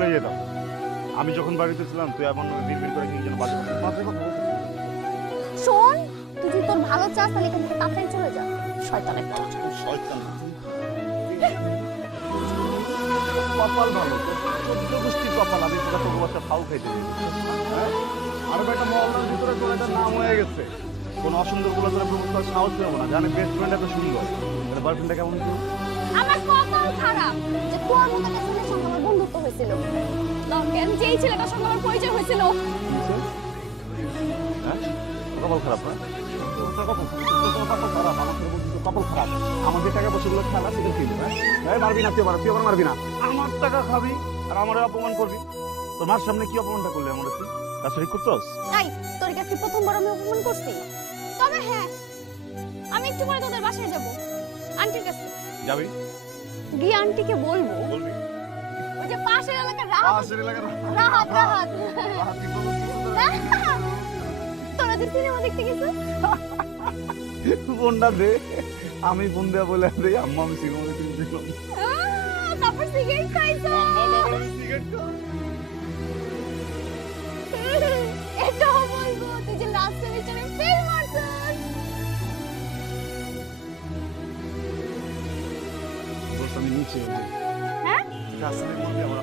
চলে যেতাম। আমি যখন বাড়িতে ছিলাম তুই এমন বিড়বিড় করে কি যেন বাজে বাজে কথা বলছিস। শোন, তুই যদি তোর ভালো চাস তাহলে এখান থেকে তাড়াতাড়ি চলে যা। শয়তান একটা। শয়তান। কপাল ভালো, চোদ্দ গোষ্ঠীর কপাল। আমি তোরা তোর বাচ্চা ফাউ খাইতে হ্যাঁ, আরো একটা মহল্লার ভিতরে তোর একটা নাম হয়ে গেছে। কোন অসুন্দর বলে তোরা প্রপোজ করার সাহস পেবো না। জানি বেস্ট ফ্রেন্ড এত সুন্দর, বয়ফ্রেন্ডটা কেমন ছিল? আমার কপাল খারাপ যে তোর মতো একটা ছেলের সঙ্গে আমার বন্ধুত্ব হয়েছিল। কেন যেই ছেলেটার সঙ্গে আমার পরিচয় হয়েছিল। হ্যাঁ, কপাল খারাপ না? কপাল খারাপ, আমার তোর বন্ধু কপাল খারাপ। আমাদের টাকা পয়সাগুলো খেলা সেটা কিনবো। হ্যাঁ, মারবি না, তুই আবার মারবি না। আমার টাকা খাবি আর আমার অপমান করবি। তোর মার সামনে কি অপমানটা করলি আমার? তুই কাজ ঠিক করছস? তাই তোর কাছে প্রথমবার আমি অপমান করছি। তবে হ্যাঁ, আমি একটু পরে তোদের বাসায় যাব, আন্টির কাছে যাবি? গিয়ে আন্টিকে বলবো বলবি? ওই যে পাশের এলাকার রাহাত পাশের এলাকার রাহাত রাহাত রাহাত কি বলবো? তোরা যে সিনেমা দেখতে গেছিস, ফোনটা দে, আমি ফোন দেয়া বলে দে আম্মা আমি সিনেমা দেখতে গেছিলাম। তারপর সিগারেট খাইছো। এটাও বলবো তুই যে লাস্ট সেমিস্টারে ফেল মারছিস। আমি নিচে হ্যাঁ, ক্লাসের মধ্যে আমার